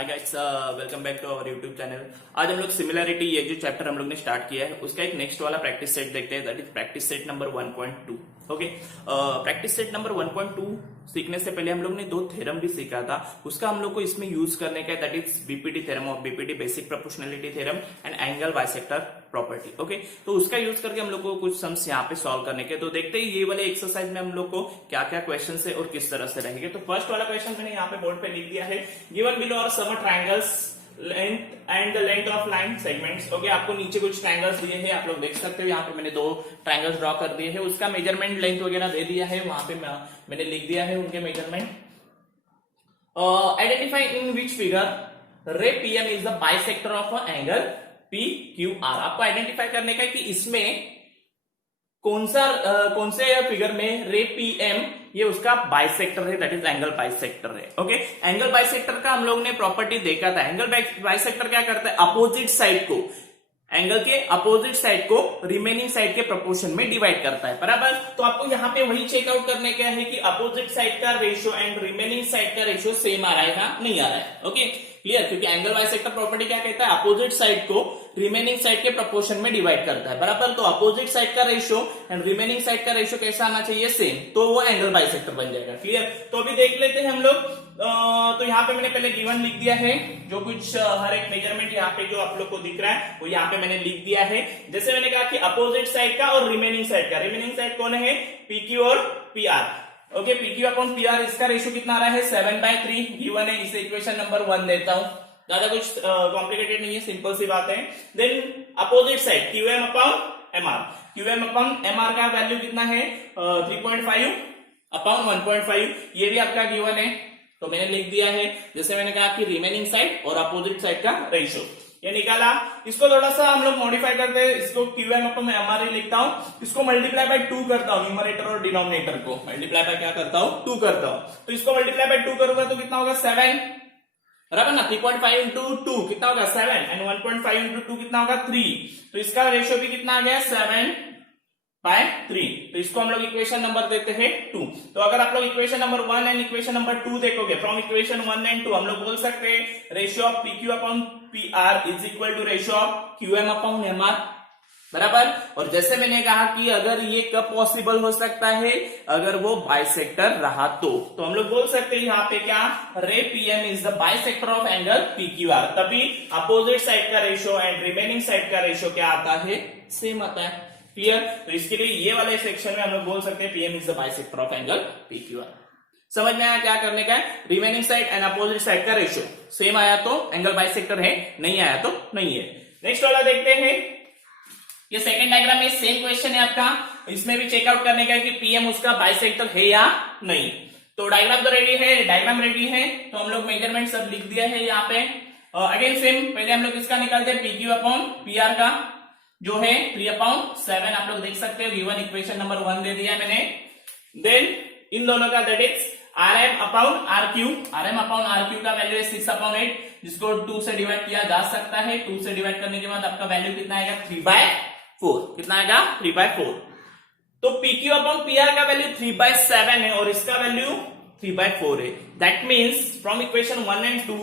Hi guys, welcome back to our YouTube channel. आज हम लोग सिमिलरिटी ये जो चैप्टर हम लोग ने स्टार्ट किया है उसका एक नेक्स्ट वाला प्रैक्टिस सेट देखते हैं, that is practice set number 1.2। Okay, practice set number 1.2 सीखने से पहले हम लोग ने दो थ्योरम भी सीखा था, उसका हम लोग को इसमें यूज करने का है, दैट इज बीपीटी थ्योरम और BPT basic proportionality theorem and angle bisector property. Okay, तो उसका यूज करके हम लोग को कुछ सम्स यहाँ पे सॉल्व करने के, तो देखते हैं ये वाले एक्सरसाइज में हम लोग को क्या क्या क्वेश्चन है और किस तरह से रहेंगे। तो फर्स्ट वाला क्वेश्चन मैंने यहाँ पे बोर्ड पे लिख दिया है, गिवन बिलो और some triangles length and the length of line segments. Okay, आपको नीचे कुछ ट्रायंगल्स दिए हैं, आप लोग देख सकते हो, यहाँ पे मैंने दो ट्रायंगल्स ड्रॉ कर दिए हैं, उसका मेजरमेंट लेंथ वगैरह दे दिया है, वहां पे मैंने लिख दिया है उनके measurement. Identify in which figure ray PM is the bisector of angle P Q R. आपको आइडेंटिफाई करने का है कि इसमें कौन से फिगर में रे पीएम ये उसका बाइसेक्टर है, दैट इज एंगल बाइसेक्टर है। ओके, एंगल बाइसेक्टर का हम लोग ने प्रॉपर्टी देखा था। एंगल बाइसेक्टर क्या करता है, अपोजिट साइड को, एंगल के अपोजिट साइड को रिमेनिंग साइड के प्रोपोर्शन में डिवाइड करता है, बराबर। तो आपको यहाँ पे वही चेकआउट करने का है कि अपोजिट साइड का रेशियो एंड रिमेनिंग साइड का रेशियो सेम आ रहा है या नहीं आ रहा है। ओके, क्लियर, क्योंकि एंगल बाइसेक्टर प्रॉपर्टी क्या कहता है, अपोजिट साइड को रिमेनिंग साइड के प्रोपोर्शन में डिवाइड करता है, बराबर। तो अपोजिट साइड का रेशियो एंड रिमेनिंग साइड का रेशियो कैसा आना चाहिए, सेम, तो वो एंगल बाइसेक्टर बन जाएगा। क्लियर, तो अभी देख लेते हैं हम लोग। तो यहाँ पे मैंने पहले गिवन लिख दिया है, जो कुछ हर एक मेजरमेंट यहाँ पे जो आप लोग को दिख रहा है वो यहाँ पे मैंने लिख दिया है। जैसे मैंने कहा कि अपोजिट साइड का और रिमेनिंग साइड का, रिमेनिंग साइड कौन है, पीक्यू और PR. Okay, PQ upon PR, इसका रेशियो कितना आ रहा है, 7/3 गिवन है। इसे इक्वेशन नंबर 1 देता हूं, ज्यादा कुछ कॉम्प्लिकेटेड नहीं है, सिंपल सी बात है। Then opposite side QM upon MR, QM upon MR का वैल्यू कितना है, 3.5 अपॉन 1.5, ये भी आपका गिवन है, तो मैंने लिख दिया है। जैसे मैंने कहा कि रिमेनिंग साइड और अपोजिट साइड का रेशियो ये निकाला। इसको थोड़ा सा हम लोग मॉडिफाई करते हैं, इसको क्यूएम अपॉन एमआर ही लिखता हूं, इसको मल्टीप्लाई बाय 2 करता हूं, न्यूमरेटर और डिनोमिनेटर को मल्टीप्लाई बाय क्या करता हूं, 2 करता हूं। तो इसको मल्टीप्लाई बाय 2 करूंगा तो कितना होगा, 7, बराबर ना। 3.5 इंटू 2 कितना होगा, 7, एंड 1.5 इंटू 2 कितना होगा, 3। तो इसका रेशियो भी कितना आ गया, 7/3। तो इसको हम लोग इक्वेशन नंबर देते हैं 2। तो अगर आप लोग equation number 1 and equation number 2 देखोगे, फ्रॉम इक्वेशन 1 एंड 2 हम लोग बोल सकते हैं ratio of PQ upon PR is equal to ratio of QM upon MR, बराबर। और जैसे मैंने कहा कि अगर ये कब पॉसिबल हो सकता है, अगर वो बाइसेक्टर रहा तो हम लोग बोल सकते हैं यहाँ पे क्या, रे PM is the bisector of angle PQR, तभी अपोजिट साइड का रेशियो एंड रिमेनिंग साइड का रेशियो क्या आता है, सेम आता है। क्लियर, तो इसके लिए ये वाले सेक्शन में हम लोग बोल सकते हैं PM is the bisector of angle PQR. समझ में आया क्या करने का है, remaining side and opposite side का रेशियो सेम आया तो एंगल बाइसेक्टर है, नहीं आया तो नहीं है। नेक्स्ट वाला देखते हैं, ये सेकंड डायग्राम में सेम क्वेश्चन है आपका, इसमें भी चेकआउट करने का है कि पीएम उसका बाइसेक्टर है या नहीं। तो डायग्राम तो रेडी है, डायग्राम रेडी है, तो हम लोग मेजरमेंट सब लिख दिया है यहाँ पे। अगेन सेम, पहले हम लोग इसका निकालते हैं पीक्यू अपॉन पीआर का, जो है 3/7, आप लोग देख सकते हो, गिवन इक्वेशन नंबर 1 दे दिया मैंने। देन इन दोनों का that is RM upon RQ, RM upon RQ का वैल्यू है 6/8, जिसको 2 से डिवाइड किया जा सकता है। 2 से डिवाइड करने के बाद आपका वैल्यू कितना आएगा, 3/4, कितना आएगा, 3/4। तो पीक्यू अपॉन पीआर का वैल्यू 3/7 है और इसका वैल्यू 3/4 है। That means from equation 1 and 2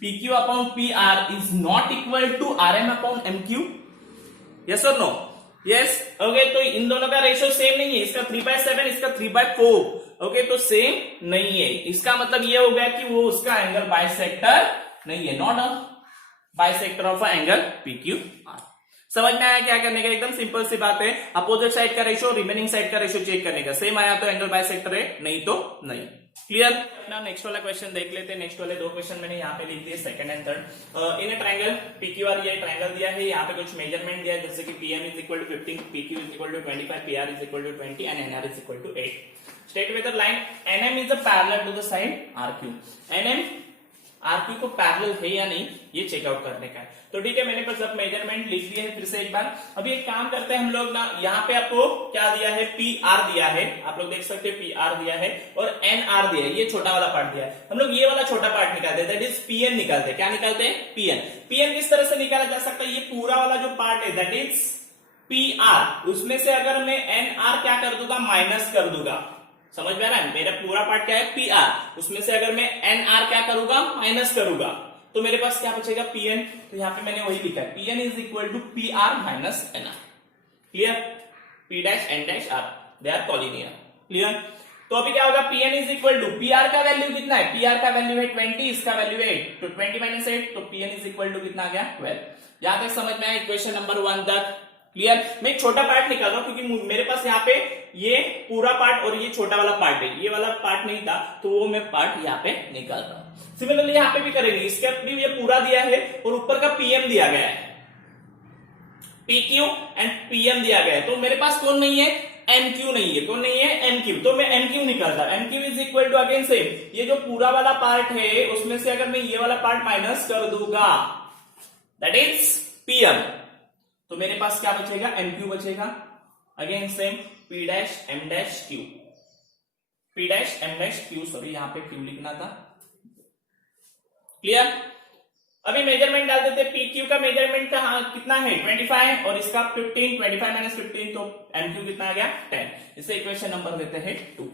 PQ upon PR is not equal to RM upon MQ, yes और नो, यस। ओके, तो इन दोनों का रेशियो सेम नहीं है, इसका 3/7, इसका 3/4। ओके, तो सेम नहीं है, इसका मतलब ये हो गया कि वो उसका एंगल बाइसेक्टर नहीं है, not a bisector of angle PQR. समझ में आया क्या करने का, एकदम सिंपल सी बात है, अपोजिट साइड का रेशियो रिमेनिंग साइड का रेशियो चेक करने का, सेम आया तो एंगल बाइसेक्टर है, नहीं तो नहीं। क्लियर। अपना नेक्स्ट वाला क्वेश्चन देख लेते हैं। नेक्स्ट वाले दो क्वेश्चन मैंने यहाँ पे लिख दिए, second and third. In triangle PQR, ये ट्रायंगल दिया है, यहाँ पे कुछ मेजरमेंट दिया है, जैसे कि PM is equal to 15, PQ is equal to 25, PR is equal to 20 and NR is equal to 8। State whether line NM is a parallel to the side RQ, NM RQ को parallel है या नहीं ये checkout करने का है। तो ठीक है, मैंने सब मेजरमेंट लिख दिए हैं फिर से एक बार। अभी एक काम करते हैं हम लोग ना, यहाँ पे आपको क्या दिया है, पी आर दिया है, आप लोग देख सकते हो पी आर दिया है, और एन आर दिया है, ये छोटा वाला पार्ट दिया है। हम लोग ये वाला छोटा पार्ट निकालते हैं, दैट इज पीएन निकालते हैं। क्या निकालते हैं, पीएन। पीएन किस तरह से निकाला जा सकता है, ये पूरा वाला जो पार्ट है दैट इज पी आर, उसमें से अगर मैं एन आर क्या कर दूंगा, माइनस कर दूंगा। समझ में आ रहा है, मेरा पूरा पार्ट क्या है, पी आर, उसमें से अगर मैं एन आर क्या करूंगा, माइनस करूंगा। तो मेरे पास क्या बचेगा Pn, तो यहाँ पे मैंने वही लिखा है Pn is equal to PR minus NR। Clear? P dash N dash R they are collinear. Clear? तो अभी क्या होगा Pn is equal to PR का वैल्यू कितना है, PR का वैल्यू है 20, इसका वैल्यू है 8, तो 20 माइनस 8, तो Pn इज इक्वल टू कितना आ गया 12। यहां तक समझ में आया इक्वेशन नंबर 1 तक? क्लियर? मैं एक छोटा पार्ट निकाल रहा हूं क्योंकि मेरे पास यहाँ पे ये पूरा पार्ट और ये छोटा वाला पार्ट है, ये वाला पार्ट नहीं था तो वो मैं पार्ट यहाँ पे निकाल रहा हूं। सिमिलरली यहाँ पे भी करेंगे, इसके भी ये पूरा दिया है और ऊपर का Pm दिया गया है, PQ एंड PM दिया गया है, तो मेरे पास कौन नहीं है, MQ नहीं है। कौन नहीं है, MQ। तो मैं MQ निकालता, MQ is equal to again same, ये जो पूरा वाला पार्ट है उसमें से अगर मैं ये वाला पार्ट माइनस कर दूंगा दैट इज PM, तो मेरे पास क्या बचेगा, MQ बचेगा। Again same P dash M dash Q, P dash M dash Q, sorry यहाँ पे Q लिखना था। क्लियर? अभी मेजरमेंट डाल देते, PQ का मेजरमेंट का कितना है 25 और इसका 15, 25 माइनस 15, तो MQ कितना आ गया 10। इसे इक्वेशन नंबर देते हैं 2।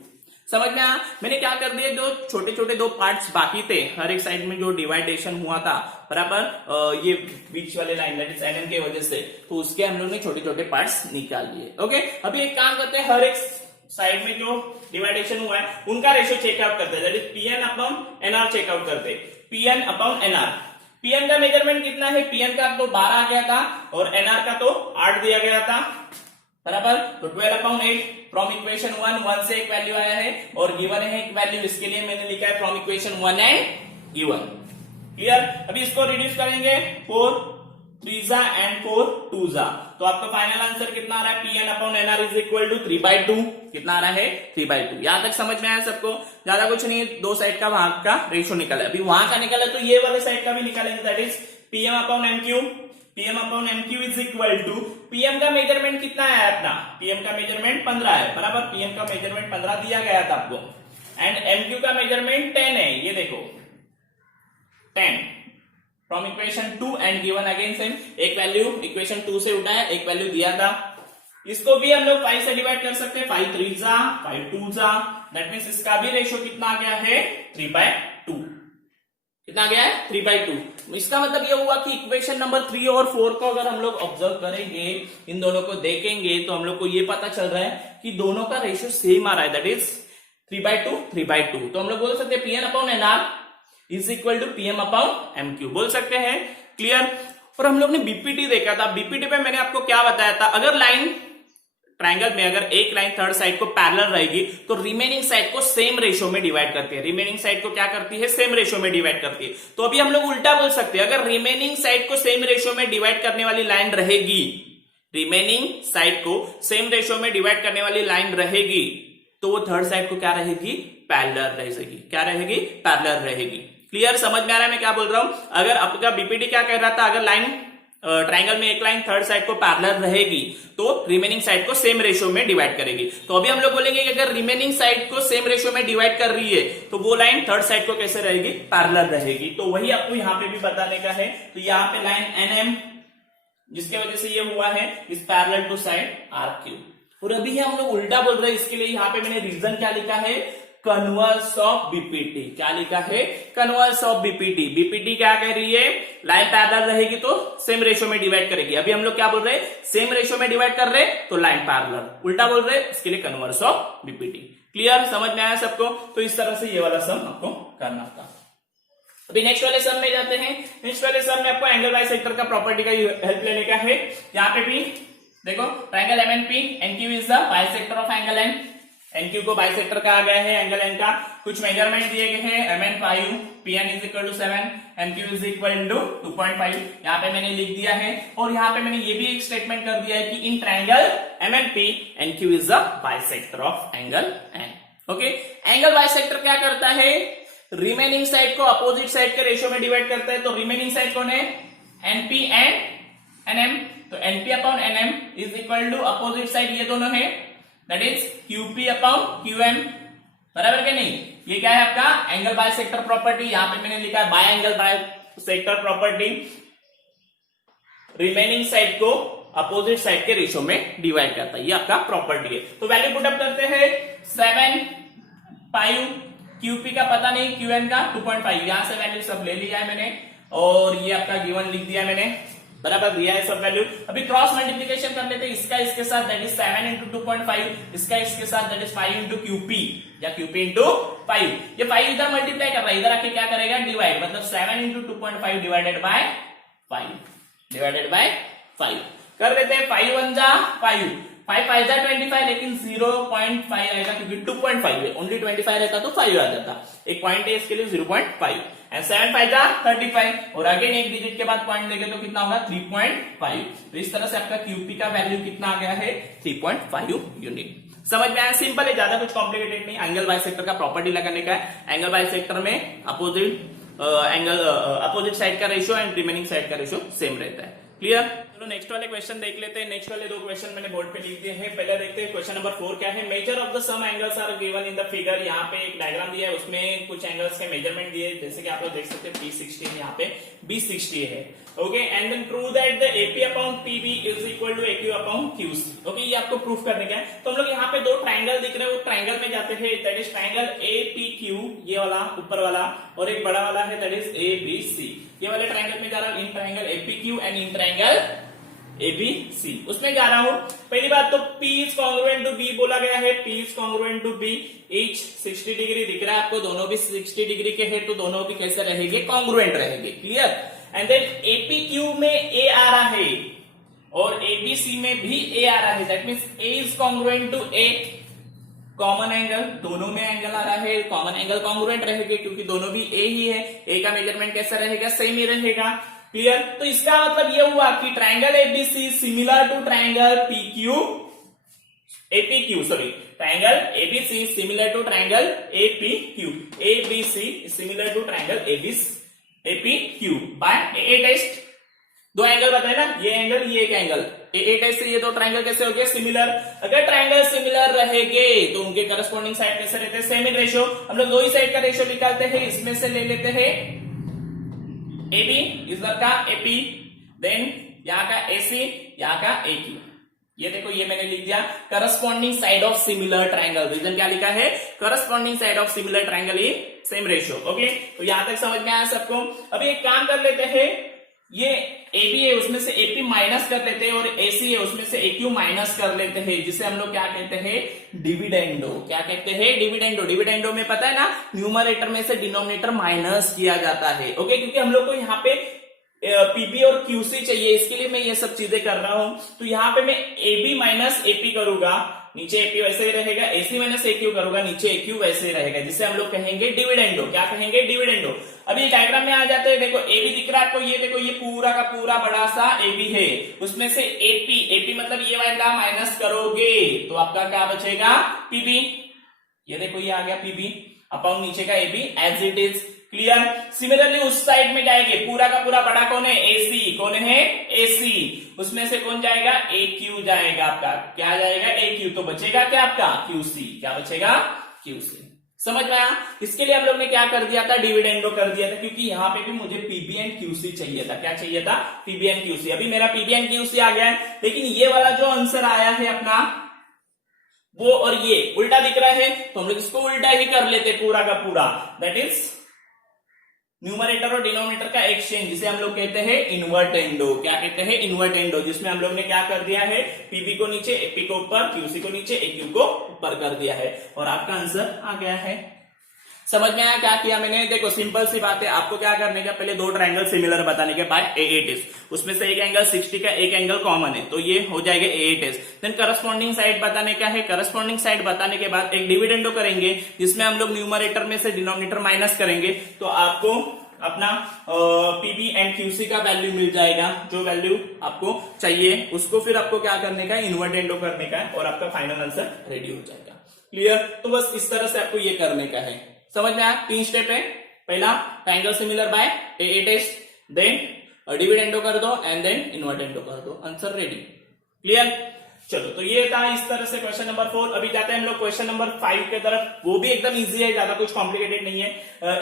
समझ में आया? मैंने क्या कर दिया, जो छोटे छोटे दो पार्ट्स बाकी थे, हर एक साइड में जो डिवाइडेशन हुआ था बराबर, ये बीच वाले लाइन दैट इज NN के वजह से, तो उसके हम लोग ने छोटे छोटे पार्ट्स निकाल लिए। ओके, अभी एक काम करते हैं, हर एक साइड में जो डिवाइडेशन हुआ है उनका रेशियो चेकआउट करते हैं, that is PN upon NR checkout करते हैं। PN अपॉन NR, PN का मेजरमेंट कितना है, PN का तो 12 आ गया था और NR का तो 8 दिया गया था बराबर, तो 12/8 फ्रॉम इक्वेशन 1 से एक वैल्यू आया है और गिवन है एक वैल्यू, इसके लिए मैंने लिखा है from equation 1 and given. Clear? अभी इसको रिड्यूस करेंगे 4 3 एंड 4 2, तो आपका फाइनल आंसर कितना आ रहा है, PN upon NR is equal to 3/2। कितना आ रहा है 3/2। यहां तक समझ में आया सबको? ज्यादा कुछ नहीं है, दो साइड का वहां का रेशियो निकाला, अभी वहां का निकाला तो ये वाले साइड का भी निकालेंगे, that is PM upon MQ। PM upon MQ is equal to, PM का मेजरमेंट कितना है अपना, PM का मेजरमेंट 15 है बराबर, PM का मेजरमेंट 15 दिया गया था आपको, एंड MQ का मेजरमेंट 10 है, ये देखो 10 from equation 2 and given again same, एक वैल्यू इक्वेशन 2 से उठाया, एक वैल्यू दिया था, इसको भी हम लोग 5 से डिवाइड कर सकते हैं, 5 3 5 2, दैट मींस इसका भी रेशियो कितना आ गया है 3/2। कितना गया है 3/2। इसका मतलब ये हुआ कि इक्वेशन नंबर 3 और 4 को अगर हम लोग ऑब्जर्व करेंगे, इन दोनों को देखेंगे, तो हम लोग को ये पता चल रहा है कि दोनों का रेशियो सेम आ रहा है, दैट इज 3/2 तो हम लोग बोल सकते हैं PN upon NR is equal to PM upon MQ बोल सकते हैं। क्लियर? और हम लोग ने बीपीटी देखा था, बीपीटी पे मैंने आपको क्या बताया था, अगर लाइन ट्रायंगल में अगर एक लाइन थर्ड साइड को पैरेलल रहेगी तो रिमेनिंग साइड को सेम रेशियो में डिवाइड करती है, रिमेनिंग साइड को क्या करती है, सेम रेशियो में डिवाइड करती है। तो अभी हम लोग उल्टा बोल सकते हैं, अगर रिमेनिंग साइड को सेम रेशियो में डिवाइड करने वाली लाइन रहेगी, रिमेनिंग साइड को सेम रेशियो में डिवाइड करने वाली लाइन रहेगी, तो वो थर्ड साइड को क्या रहेगी, पैरेलल रहेगी। क्या रहेगी, पैरेलल रहेगी। क्लियर? समझ में आ रहा है मैं क्या बोल रहा हूं? अगर आपका बीपीटी क्या कह रहा था, अगर लाइन ट्रायंगल में एक लाइन थर्ड साइड को पैरेलल रहेगी तो रिमेनिंग साइड को सेम रेशियो में डिवाइड करेगी। तो अभी हम लोग बोलेंगे कि अगर रिमेनिंग साइड को सेम रेशियो में डिवाइड कर रही है तो वो लाइन थर्ड साइड को कैसे रहेगी, पैरेलल रहेगी। तो वही आपको यहाँ पे भी बताने का है। तो यहाँ पे लाइन NM जिसके वजह से ये हुआ है is parallel to side RQ। और अभी हम लोग उल्टा बोल रहे हैं, इसके लिए यहाँ पे मैंने रीजन क्या लिखा है, कन्वर्स ऑफ बीपीटी। क्या लिखा है, कन्वर्स ऑफ बीपीटी। बीपीटी क्या कह रही है, लाइन पैरेलल रहेगी तो सेम रेशियो में डिवाइड करेगी। अभी हम लोग क्या बोल रहे हैं, सेम रेशियो में डिवाइड कर रहे तो लाइन पैरेलल, उल्टा बोल रहे हैं, इसके लिए कन्वर्स ऑफ बीपीटी। क्लियर? समझ में आया सबको? तो इस तरह से ये वाला सम आपको करना था। अभी नेक्स्ट वाले सम में जाते हैं। नेक्स्ट वाले सम में आपको एंगल बाइसेक्टर का प्रॉपर्टी का हेल्प लेने का है। यहाँ पे भी देखो, triangle MNP, NQ is the bisector of angle N। NQ को बाइसेक्टर कहा गया है एंगल N का। कुछ मेजरमेंट दिए गए हैं, MN 5, PN is equal to 7, MQ is equal to 2.5। यहाँ पे मैंने लिख दिया है और यहाँ पे मैंने ये भी एक स्टेटमेंट कर दिया है कि in triangle MNP, NQ is the bisector of angle N। Okay, angle bisector क्या करता है, रिमेनिंग साइड को अपोजिट साइड के रेशियो में डिवाइड करता है। तो रिमेनिंग साइड कौन है, NP एंड NM। तो NP upon NM is equal to opposite side ये दोनों है, that is QP upon QM। बराबर क्या नहीं? ये क्या है आपका एंगल बाइसेक्टर प्रॉपर्टी। यहां पे मैंने लिखा है bye angle bisector property, remaining side को अपोजिट साइड के रेशियो में डिवाइड करता है, ये आपका प्रॉपर्टी है। तो वैल्यू पुटअप करते हैं 7, 5, QP का पता नहीं, QN का 2.5, यहां से वैल्यू सब ले लिया है मैंने। और ये आपका गिवन लिख दिया मैंने, बराबर दिया है सब वैल्यू। अभी क्रॉस मल्टीप्लीकेशन कर लेते हैं, इसका इसके साथ दैट इज 7 इंटू 2.5, इसका इसके साथ दैट इज 5 इंटू क्यूपी या क्यूपी इंटू 5। ये 5 इधर मल्टीप्लाई कर रहा है, इधर आके क्या करेगा डिवाइड, मतलब 7 इंटू 2.5 डिवाइडेड बाय 5 कर लेते हैं। 5 1 जा 5, 5 5 जा 25, लेकिन 0.5 आएगा क्योंकि 2.5 है, ओनली 25 रहता तो 5 आ जाता, एक पॉइंट है इसके लिए 0.5 एंड 7 5 जा 35 और अगेन एक डिजिट के बाद पॉइंट देंगे तो कितना होगा 3.5। तो इस तरह से आपका क्यूपी का वैल्यू कितना आ गया है 3.5 यूनिट। समझ में आया, सिंपल है, ज्यादा कुछ कॉम्प्लिकेटेड नहीं। एंगल बाइसेक्टर का प्रॉपर्टी लगाने का है। एंगल बाइसेक्टर में अपोजिट साइड का रेशियो एंड रिमेनिंग साइड का रेशियो सेम रहता है। क्लियर? चलो नेक्स्ट वाले क्वेश्चन देख लेते हैं। नेक्स्ट वाले दो क्वेश्चन मैंने बोर्ड पे लिख दिए हैं। पहले देखते हैं क्वेश्चन नंबर 4 क्या है। Measure of the some angles are given in the figure. यहाँ पे एक डायग्राम दिया है, उसमें कुछ एंगल्स के मेजरमेंट दिए, जैसे कि आप लोग देख सकते हैं P60 यहाँ पे B60 है। Okay, and then prove that the AP upon PB is equal to AQ upon QC। Okay, ये आपको प्रूफ करने का है। तो हम लोग यहाँ पे दो ट्राइंगल दिख रहे हैं, वो ट्राइंगल में जाते हैं, दैट इज ट्राइंगल APQ, ये वाला ऊपर वाला, और एक बड़ा वाला है दैट इज ABC। ये वाले ट्राइंगल में जा रहा हूं, in triangle APQ and in triangle ABC, उसमें जा रहा हूं। पहली बात तो P is congruent to B बोला गया है, P is congruent to B, each 60 degree दिख रहा है आपको, दोनों भी 60 डिग्री के हैं, तो दोनों भी कैसे रहेंगे, कॉन्ग्रुएंट रहेंगे। क्लियर? एंड देन APQ में A आ रहा है और ABC में भी A आ रहा है, that means A is congruent to A, common angle, दोनों में एंगल आ रहा है, कॉमन एंगल कॉन्ग्रुएंट रहेंगे क्योंकि दोनों भी A ही है। A का मेजरमेंट कैसा रहेगा, सेम ही रहेगा। क्लियर? तो इसका मतलब ये हुआ कि triangle ABC similar to triangle APQ, sorry, triangle ABC similar to triangle APQ, ABC similar to triangle APQ by AA test. दो एंगल बताए ना, ये एंगल, ये एक एंगल, AA टेस्ट से ये दो ट्राइंगल कैसे हो गए, सिमिलर। अगर ट्राइंगल सिमिलर रहेंगे तो उनके करस्पॉन्डिंग साइड कैसे रहते हैं, सेम इन रेशियो। हम लोग दो ही साइड का रेशियो निकालते हैं, इसमें से ले लेते हैं AB, इधर का AP, देन यहाँ का AC, यहाँ का AQ। ये देखो, ये मैंने लिख दिया corresponding side of similar triangle. Reason क्या लिखा है, corresponding side of similar triangle in same ratio. Okay, तो यहां तक समझ में आया सबको। अभी एक काम कर लेते हैं, ये AB है उसमें से AP माइनस कर लेते हैं और AC है उसमें से AQ माइनस कर लेते हैं, जिसे हम लोग क्या कहते हैं, डिविडेंडो। क्या कहते हैं, डिविडेंडो। डिविडेंडो में पता है ना, न्यूमरेटर में से डिनोमिनेटर माइनस किया जाता है। ओके, क्योंकि हम लोग को यहाँ पे PB और QC चाहिए, इसके लिए मैं ये सब चीजें कर रहा हूं। तो यहाँ पे मैं AB माइनस AP करूंगा, नीचे AP वैसे ही रहेगा, AC माइनस AQ करूंगा, नीचे AQ वैसे ही रहेगा, जिसे हम लोग कहेंगे डिविडेंडो। क्या कहेंगे, डिविडेंडो। अभी डायग्राम में आ जाते हैं, देखो AB दिख रहा है आपको, ये देखो, ये पूरा का पूरा बड़ा सा AB है, उसमें से AP मतलब ये वाला माइनस करोगे तो आपका क्या बचेगा, PB। ये देखो, ये आ गया PB अपॉन नीचे का AB as it is. Clear? Similarly उस साइड में जाएंगे, पूरा का पूरा बड़ा कौन है, AC। कौन है, AC। उसमें से कौन जाएगा, AQ जाएगा आपका। क्या जाएगा, AQ। तो बचेगा क्या आपका, QC। क्या बचेगा, QC। समझ में आया? इसके लिए हम लोग ने क्या कर दिया था, डिविडेंडो कर दिया था, क्योंकि यहाँ पे भी मुझे PB एंड QC चाहिए था। क्या चाहिए था, PB एंड QC। अभी मेरा PB एंड QC आ गया है, लेकिन ये वाला जो आंसर आया है अपना, वो और ये उल्टा दिख रहा है, तो हम लोग इसको उल्टा ही कर लेते पूरा का पूरा, दैट इज न्यूमरेटर और डिनोमिनेटर का एक्सचेंज, जिसे हम लोग कहते हैं इन्वर्टेंडो। क्या कहते हैं, इन्वर्टेंडो, जिसमें हम लोग ने क्या कर दिया है, PB को नीचे, AP को ऊपर, QC को नीचे, AQ को ऊपर कर दिया है, और आपका आंसर आ गया है। समझ में आया क्या किया मैंने? देखो, सिंपल सी बात है, आपको क्या करने का, पहले दो ट्राइंगल सिमिलर बताने के बाद AA टेस्ट, उसमें से एक एंगल 60 का, एक एंगल कॉमन है, तो ये हो जाएगा AA test. Then corresponding side बताने का है, करस्पॉन्डिंग साइड बताने के बाद एक डिविडेंडो करेंगे, जिसमें हम लोग न्यूमरेटर में से डिनोमिनेटर माइनस करेंगे, तो आपको अपना PB एंड QC का वैल्यू मिल जाएगा, जो वैल्यू आपको चाहिए, उसको फिर आपको क्या करने का, इन्वर्टेंडो करने का है, और आपका फाइनल आंसर रेडी हो जाएगा। क्लियर? तो बस इस तरह से आपको ये करने का है। समझ में आया? 3 स्टेप है। पहला, triangle similar by AA test, then dividendo कर दो एंड देन इन्वर्टेंडो कर दो, आंसर रेडी। क्लियर? चलो, तो ये था इस तरह से क्वेश्चन नंबर 4। अभी जाते हैं हम लोग क्वेश्चन नंबर 5 के तरफ। वो भी एकदम इजी है, ज्यादा कुछ कॉम्प्लिकेटेड नहीं है।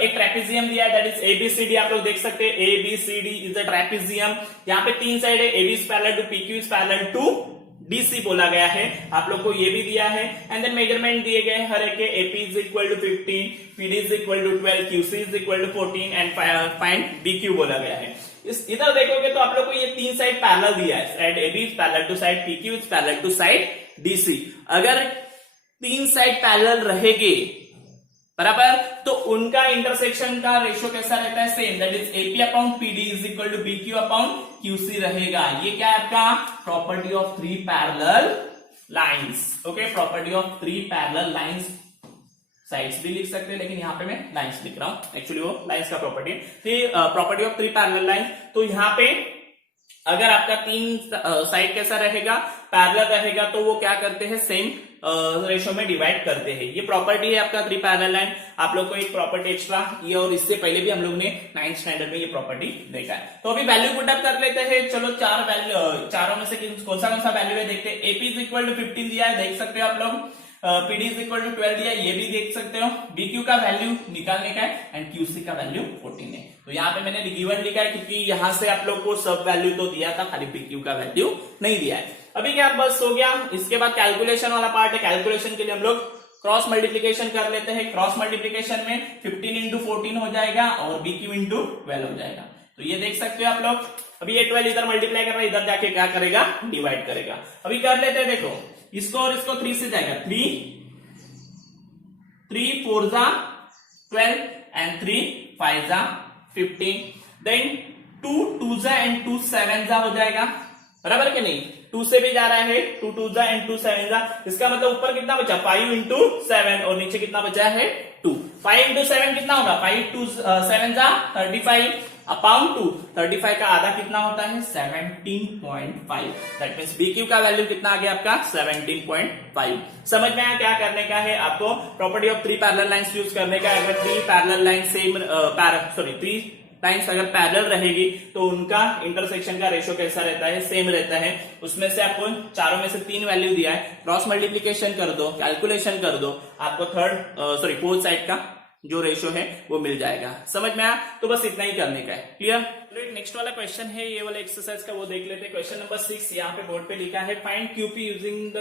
एक ट्रेपेजियम दिया है, दैट इज ABCD। आप लोग देख सकते हैं, ABCD इज अ ट्रेपेजियम। यहाँ पे 3 साइड है, AB is parallel to PQ is parallel to DC बोला गया है, आप लोग को ये भी दिया है। एंड देन मेजरमेंट दिए गए हर एक के, AP is equal to 15, PD is equal to 12, QC is equal to 14 and find BQ बोला गया है। इस इधर देखोगे तो आप लोग को ये तीन साइड पैरेलल दिया है, side AB is parallel to side PQ is parallel to side DC। अगर तीन साइड पैरेलल रहेगी बराबर, तो उनका इंटरसेक्शन का रेशियो कैसा रहता है, same, that is AP upon PD is equal to BQ upon QC रहेगा। ये क्या है आपका property of three parallel lines. Okay, property of three parallel lines, sides भी लिख सकते हैं लेकिन यहाँ पे मैं लाइंस लिख रहा हूं, एक्चुअली वो लाइंस का प्रॉपर्टी है, property of three parallel lines. तो यहाँ पे अगर आपका तीन साइड कैसा रहेगा, पैरेलल रहेगा, तो वो क्या करते हैं, सेम रेशियो में डिवाइड करते हैं। ये प्रॉपर्टी है आपका थ्री पैरेलल लाइन। आप लोग को एक प्रॉपर्टी एक्स्ट्रा ये और इससे पहले भी हम लोग ने 9th स्टैंडर्ड में ये प्रॉपर्टी देखा है। तो अभी वैल्यू पुटअप कर लेते हैं। चलो चारों में से कौन सा वैल्यू है देखते हैं। AP इज इक्वल टू 15 दिया है, देख सकते हो आप लोग। PD इज इक्वल टू 12 दिया, ये भी देख सकते हो। BQ का वैल्यू निकालने का है एंड QC का वैल्यू 14 है। तो यहाँ पे मैंने गिवन लिखा है क्योंकि यहाँ से आप लोग को सब वैल्यू तो दिया था, खाली BQ का वैल्यू नहीं दिया है। अभी क्या बस हो गया, इसके बाद कैलकुलेशन वाला पार्ट है। कैलकुलेशन के लिए हम लोग क्रॉस मल्टीप्लीकेशन कर लेते हैं। क्रॉस मल्टीप्लीकेशन में 15 इंटू 14 हो जाएगा और BQ इंटू 12 हो जाएगा। तो ये देख सकते हो आप लोग। अभी ये 12 इधर मल्टीप्लाई कर रहा है, इधर जाके क्या करेगा, डिवाइड करेगा। अभी कर लेते हैं, देखो इसको और इसको 3 से जाएगा, 3 4 जा 12 एंड 3 5 जा 15, देन 2 2 जा एंड 2 7 जा हो जाएगा, बराबर के नहीं। 2 से भी जा रहा है, 2 2 जा एंड 2 7 जा। इसका मतलब ऊपर कितना बचा, 5 इंटू 7 और नीचे कितना बचा है 2। 5 इंटू 7 कितना होगा, 5 2 7 जा 35 अपॉन 2। 35 का आधा कितना होता है, 17.5। दैट मीन्स BQ का वैल्यू कितना आ गया आपका, 17.5। समझ में आया क्या करने का है आपको, property of three parallel lines use करने का। अगर three parallel line same three lines अगर पैरेलल रहेगी तो उनका इंटरसेक्शन का रेशियो कैसा रहता है, सेम रहता है। उसमें से आपको चारों में से 3 वैल्यू दिया है, क्रॉस मल्टीप्लीकेशन कर दो, कैलकुलेशन कर दो, आपको फोर्थ साइड का जो रेशियो है वो मिल जाएगा। समझ में आया, तो बस इतना ही करने का है। क्लियर। नेक्स्ट वाला क्वेश्चन है, ये वाला एक्सरसाइज का, वो देख लेते हैं। क्वेश्चन नंबर 6 यहाँ पे बोर्ड पे लिखा है, find QP using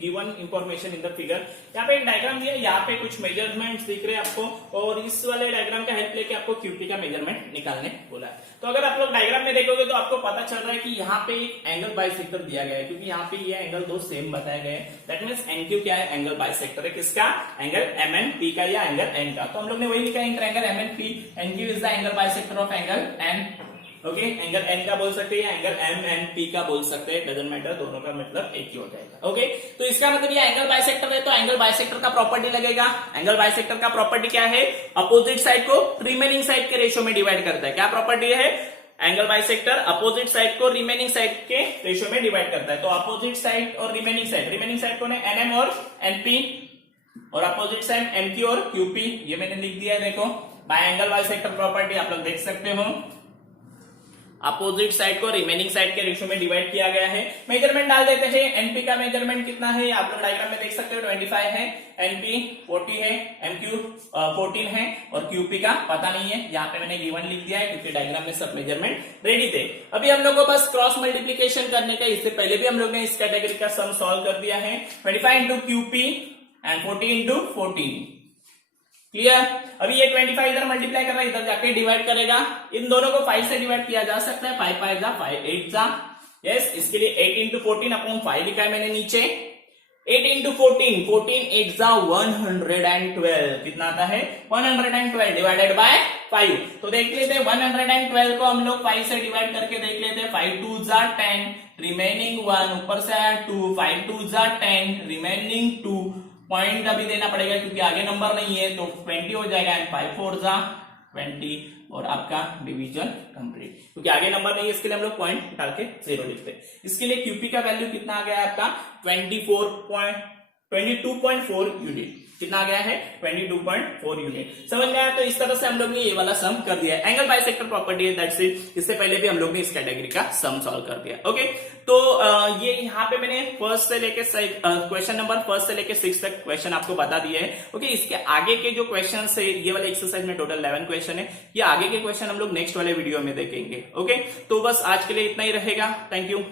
given information in the figure. यहाँ पे एक डायग्राम दिया है, यहाँ पे कुछ मेजरमेंट्स दिख रहे हैं आपको, और इस वाले डायग्राम का हेल्प लेके आपको QP का मेजरमेंट निकालने बोला है। तो अगर आप लोग डायग्राम में देखोगे तो आपको पता चल रहा है कि यहाँ पे एक एंगल बाइसेक्टर दिया गया है, क्योंकि यहाँ पे ये एंगल दो सेम बताए गए हैं। दैट मीन्स NQ क्या है, एंगल बाइसेक्टर है किसका, एंगल MNP का या एंगल N का। तो हम लोग ने वही लिखा है, angle MNP, NQ is the angle bisector of angle N। Okay, angle N का बोल सकते हैं या एंगल MNP का बोल सकते हैं, डजंट मैटर, दोनों का मतलब एक ही हो जाएगा। ओके, तो इसका मतलब ये एंगल बाइसेक्टर है, तो एंगल बाइसेक्टर का प्रॉपर्टी लगेगा। एंगल बाइसेक्टर का प्रॉपर्टी क्या है, अपोजिट साइड को रिमेनिंग साइड के रेशियो में डिवाइड करता है। क्या प्रॉपर्टी है, एंगल बाइसेक्टर अपोजिट साइड को रिमेनिंग साइड के रेशियो में डिवाइड करता है। तो अपोजिट साइड और रिमेनिंग साइड कौन है, NM और NP, और अपोजिट साइड MQ और QP। ये मैंने लिख दिया है, देखो बाय एंगल बाइसेक्टर प्रॉपर्टी आप लोग देख सकते हो। अपोजिट साइड को रिमेनिंग साइड के रेशियो में डिवाइड किया गया है। मेजरमेंट डाल देते हैं। NP का मेजरमेंट कितना है, आप लोग डायग्राम में देख सकते हो, 25 है, NP 40 है, MQ 14 है, और QP का पता नहीं है, यहाँ पे मैंने गिवन लिख दिया है क्योंकि डायग्राम में सब मेजरमेंट रेडी थे। अभी हम लोग को बस क्रॉस मल्टीप्लीकेशन करने का, इससे पहले भी हम लोग ने इस कैटेगरी का सम सॉल्व कर दिया है। 25 into QP and 40 into 14। Clear. अभी ये 25 इधर मल्टीप्लाई कर रहा है, इधर जाके डिवाइड करेगा। इन दोनों को 5 से डिवाइड किया जा सकता है, 5 5 जा 5 8 जा। यस, इसके लिए 8 इंटू 14 अपॉन 5 लिखा है मैंने नीचे। 8 इंटू 14, 14 8 जा 112, कितना आता है 112 डिवाइडेड बाय 5। तो देख लेते हैं 112 को हम लोग 5 से डिवाइड करके देख लेते हैं। 5 2 जा 10, रिमेनिंग 1, ऊपर से आया 2, 5 2 जा 10, रिमेनिंग 2। पॉइंट अभी देना पड़ेगा क्योंकि आगे नंबर नहीं है, तो 20 हो जाएगा, एंड 5 4 जा 20, और आपका डिवीजन कंप्लीट। क्योंकि आगे नंबर नहीं है, इसके लिए हम लोग पॉइंट डाल के 0 लिखते हैं। इसके लिए QP का वैल्यू कितना आ गया है आपका 22.4 यूनिट। कितना आ गया है 22.4 यूनिट। समझ में आया। तो इस तरह से हम लोग ने ये वाला सम कर दिया है। एंगल बाइसेक्टर प्रॉपर्टी है, दैट्स इट। इससे पहले भी हम लोग ने इस कैटेगरी का सम सॉल्व कर दिया। ओके, तो ये यहाँ पे मैंने फर्स्ट से लेके क्वेश्चन नंबर 1 से लेके 6 तक क्वेश्चन आपको बता दिए हैं। ओके, इसके आगे के जो क्वेश्चन है, ये वाले एक्सरसाइज में टोटल 11 क्वेश्चन है। ये आगे के क्वेश्चन हम लोग नेक्स्ट वाले वीडियो में देखेंगे। ओके, तो बस आज के लिए इतना ही रहेगा। Thank you.